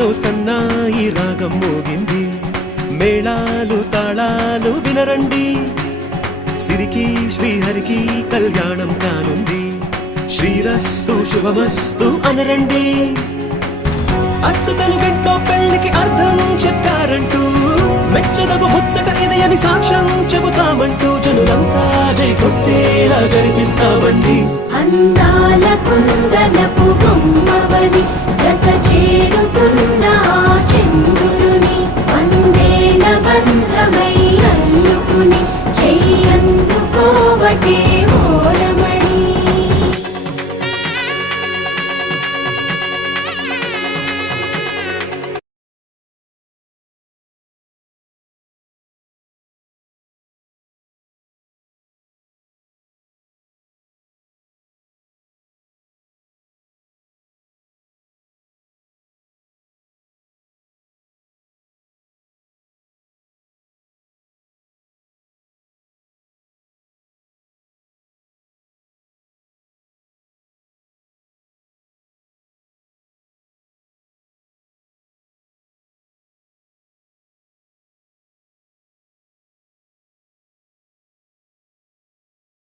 గుండెల్లో సన్నాయి రాగం మోగింది, మేళాలు తాళాలు వినరండి, సిరికి శ్రీహరికి కళ్యాణం కానుంది, శ్రీరస్తు శుభమస్తు అనరండి. అచ్చు తెలుగింటో పెళ్లికి అర్థం చెప్పారంటూ, మెచ్చదగు ముచ్చట ఇది అని సాక్ష్యం చెబుతామంటూ, జనులంతా జై కొట్టేలా జరిపిస్తామండి. అందాల కుందనపు బొమ్మవని జత చేరుతుంది